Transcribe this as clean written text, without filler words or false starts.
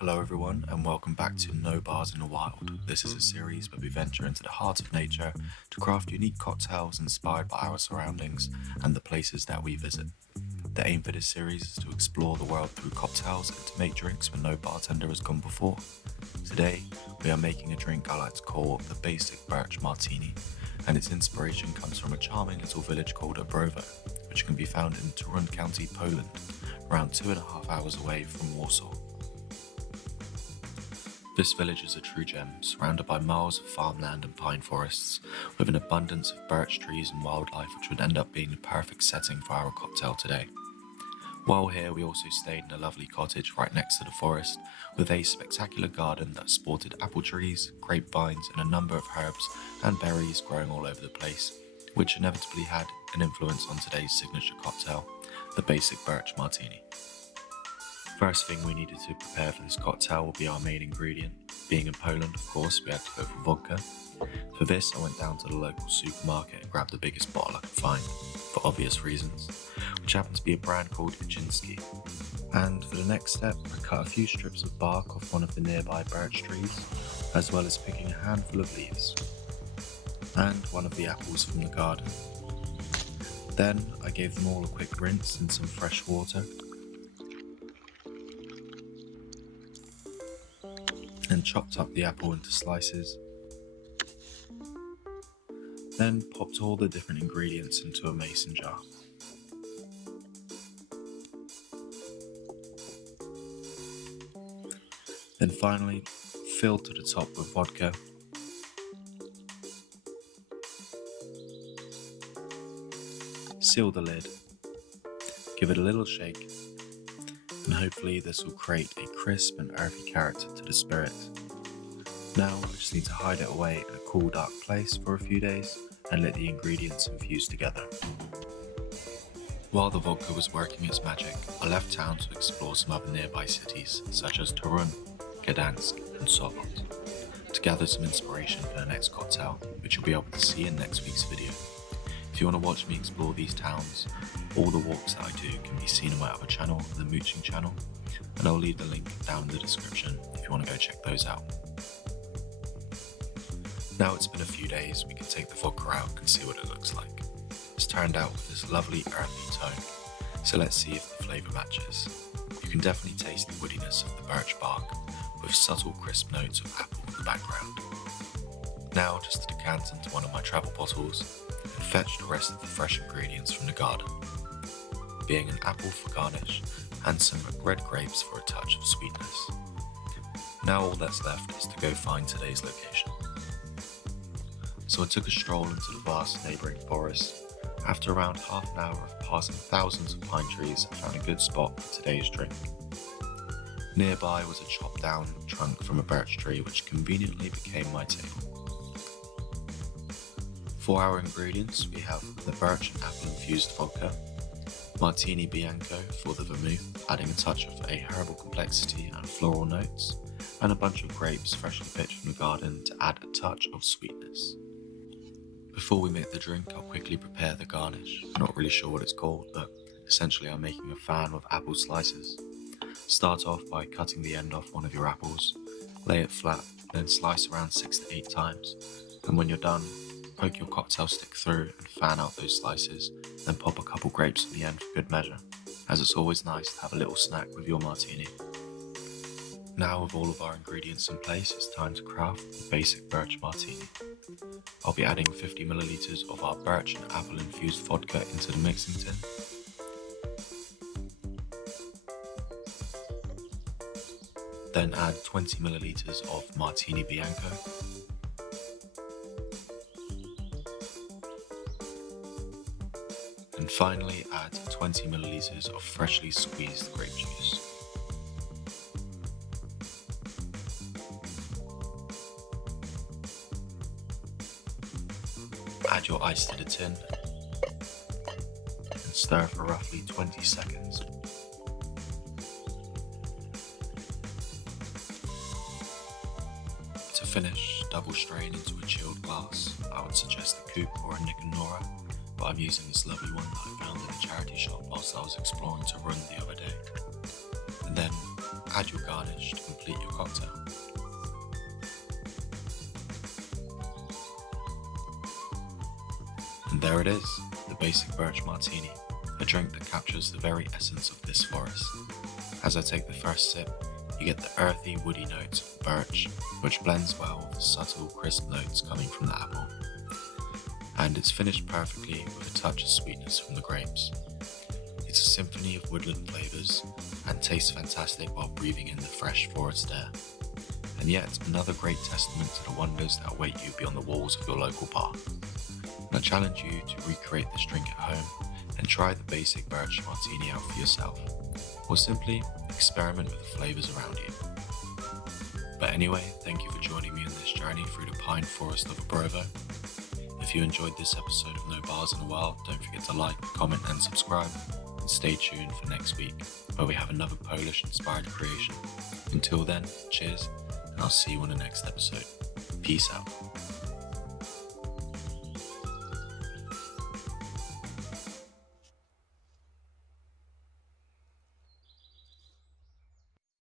Hello everyone and welcome back to No Bars in the Wild. This is a series where we venture into the heart of nature to craft unique cocktails inspired by our surroundings and the places that we visit. The aim for this series is to explore the world through cocktails and to make drinks where no bartender has gone before. Today, we are making a drink I like to call the Basic Birch Martini, and its inspiration comes from a charming little village called Obrowo, which can be found in Toruń County, Poland, around 2.5 hours away from Warsaw. This village is a true gem, surrounded by miles of farmland and pine forests, with an abundance of birch trees and wildlife which would end up being the perfect setting for our cocktail today. While here, we also stayed in a lovely cottage right next to the forest, with a spectacular garden that sported apple trees, grapevines, and a number of herbs and berries growing all over the place, which inevitably had an influence on today's signature cocktail, the Basic Birch Martini. First thing we needed to prepare for this cocktail will be our main ingredient. Being in Poland, of course, we had to go for vodka. For this, I went down to the local supermarket and grabbed the biggest bottle I could find, for obvious reasons, which happened to be a brand called picturesque. And for the next step, I cut a few strips of bark off one of the nearby birch trees, as well as picking a handful of leaves, and one of the apples from the garden. Then I gave them all a quick rinse in some fresh water, and chopped up the apple into slices. Then popped all the different ingredients into a mason jar. Then finally filled to the top with vodka. Seal the lid, give it a little shake, and hopefully this will create a crisp and earthy character to the spirit. Now I just need to hide it away in a cool dark place for a few days and let the ingredients infuse together. While the vodka was working its magic, I left town to explore some other nearby cities such as Toruń, Gdansk and Sopot to gather some inspiration for the next cocktail, which you'll be able to see in next week's video. If you want to watch me explore these towns, all the walks that I do can be seen on my other channel, the Mooching channel, and I'll leave the link down in the description if you want to go check those out. Now it's been a few days, we can take the vodka out and see what it looks like. It's turned out with this lovely earthy tone, so let's see if the flavour matches. You can definitely taste the woodiness of the birch bark, with subtle crisp notes of apple in the background. Now just to decant into one of my travel bottles, and fetch the rest of the fresh ingredients from the garden, being an apple for garnish and some red grapes for a touch of sweetness. Now all that's left is to go find today's location. So I took a stroll into the vast neighbouring forest. After around half an hour of passing thousands of pine trees, I found a good spot for today's drink. Nearby was a chopped down trunk from a birch tree which conveniently became my table. For our ingredients, we have the birch and apple infused vodka, Martini Bianco for the vermouth, adding a touch of a herbal complexity and floral notes, and a bunch of grapes freshly picked from the garden to add a touch of sweetness. Before we make the drink, I'll quickly prepare the garnish. I'm not really sure what it's called, but essentially I'm making a fan with apple slices. Start off by cutting the end off one of your apples, lay it flat, then slice around 6 to 8 times, and when you're done, poke your cocktail stick through and fan out those slices, then pop a couple grapes at the end for good measure, as it's always nice to have a little snack with your martini. Now with all of our ingredients in place, it's time to craft the Basic Birch Martini. I'll be adding 50 milliliters of our birch and apple infused vodka into the mixing tin. Then add 20 milliliters of Martini Bianco. And finally add 20 milliliters of freshly squeezed grape juice. Add your ice to the tin and stir for roughly 20 seconds. To finish, double strain into a chilled glass. I would suggest a coupe or a Nick and Nora, but I'm using this lovely one that I found in a charity shop whilst I was exploring Toruń the other day. And then add your garnish to complete your cocktail. And there it is, the Basic Birch Martini, a drink that captures the very essence of this forest. As I take the first sip, you get the earthy, woody notes of birch, which blends well with the subtle, crisp notes coming from the apple. And it's finished perfectly with a touch of sweetness from the grapes. It's a symphony of woodland flavours and tastes fantastic while breathing in the fresh forest air. And yet, another great testament to the wonders that await you beyond the walls of your local bar. And I challenge you to recreate this drink at home and try the Basic Birch Martini out for yourself, or simply experiment with the flavours around you. But anyway, thank you for joining me on this journey through the pine forest of Obrowo. If you enjoyed this episode of No Bars in a While, don't forget to like, comment and subscribe, and stay tuned for next week, where we have another Polish-inspired creation. Until then, cheers, and I'll see you on the next episode. Peace out.